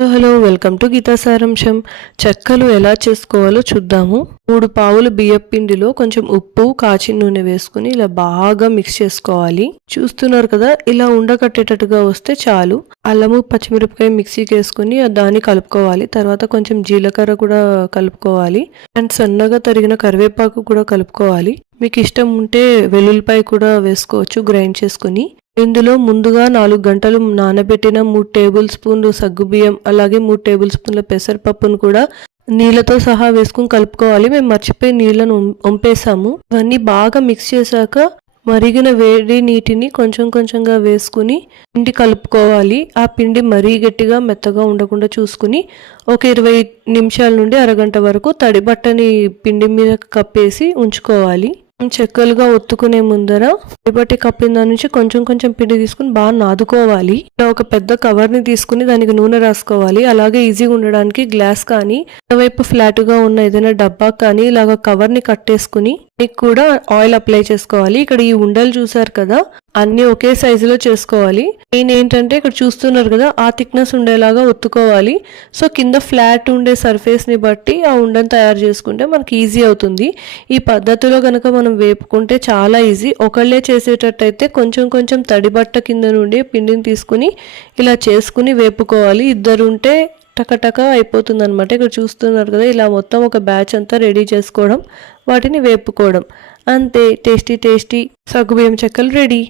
Hello welcome to Gita సారాంశం. చెక్కలు ఎలా చేసుకోవాలో చూద్దాము. మూడు పావులు బియ్యం పిండిలో కొంచెం ఉప్పు కాచిన నూనె వేసుకుని ఇలా బాగా మిక్స్ చేసుకోవాలి. చూస్తున్నారు కదా ఇలా ఉండకట్టేటట్టుగా వస్తే చాలు. అల్లము పచ్చిమిరపకాయ మిక్సీకి వేసుకుని దాన్ని కలుపుకోవాలి. తర్వాత కొంచెం జీలకర్ర కూడా కలుపుకోవాలి. అండ్ సన్నగా తరిగిన కరివేపాకు కూడా కలుపుకోవాలి. మీకు ఇష్టం ఉంటే వెల్లుల్లిపాయ కూడా వేసుకోవచ్చు గ్రైండ్ చేసుకుని. ఇందులో ముందుగా నాలుగు గంటలు నానబెట్టిన మూడు టేబుల్ స్పూన్లు సగ్గుబియ్యం అలాగే మూడు టేబుల్ స్పూన్ల పెసరపప్పును కూడా నీళ్ళతో సహా వేసుకుని కలుపుకోవాలి. మేము మర్చిపోయి నీళ్ళను వం- వంపేసాము ఇవన్నీ బాగా మిక్స్ చేశాక మరిగిన వేడి నీటిని కొంచెం కొంచెంగా వేసుకుని పిండి కలుపుకోవాలి. ఆ పిండి మరీ గట్టిగా మెత్తగా ఉండకుండా చూసుకుని ఒక ఇరవై నిమిషాల నుండి అరగంట వరకు తడి బట్టని పిండి మీద కప్పేసి ఉంచుకోవాలి. చెక్కలుగా ఒత్తుకునే ముందర తడిబట్టి కప్పిన దాని నుంచి కొంచెం కొంచెం పిండి తీసుకుని బాగా నాదుకోవాలి. ఇలా ఒక పెద్ద కవర్ని తీసుకుని దానికి నూనె రాసుకోవాలి. అలాగే ఈజీగా ఉండడానికి గ్లాస్ కానీ వైపు ఫ్లాట్గా ఉన్న ఏదైనా డబ్బా కానీ ఇలాగ కవర్ని కట్టేసుకుని దీనికి కూడా ఆయిల్ అప్లై చేసుకోవాలి. ఇక్కడ ఈ ఉండలు చూసారు కదా? అన్ని ఒకే సైజులో చేసుకోవాలి. మెయిన్ ఏంటంటే ఇక్కడ చూస్తున్నారు కదా ఆ థిక్నెస్ ఉండేలాగా ఒత్తుకోవాలి. సో కింద ఫ్లాట్ ఉండే సర్ఫేస్ని బట్టి ఆ ఉండని తయారు చేసుకుంటే మనకి ఈజీ అవుతుంది. ఈ పద్ధతిలో కనుక మనం వేపుకుంటే చాలా ఈజీ ఒకళ్ళే చేసేటట్టయితే కొంచెం కొంచెం తడి బట్ట కింద నుండి పిండిని తీసుకుని ఇలా చేసుకుని వేపుకోవాలి. ఇద్దరు ఉంటే టకటక అయిపోతుంది అనమాట ఇక్కడ చూస్తున్నారు కదా ఇలా మొత్తం ఒక బ్యాచ్ అంతా రెడీ చేసుకోవడం వాటిని వేపుకోవడం. అంతే టేస్టీ టేస్టీ సగ్గుబియ్యం చెక్కలు రెడీ.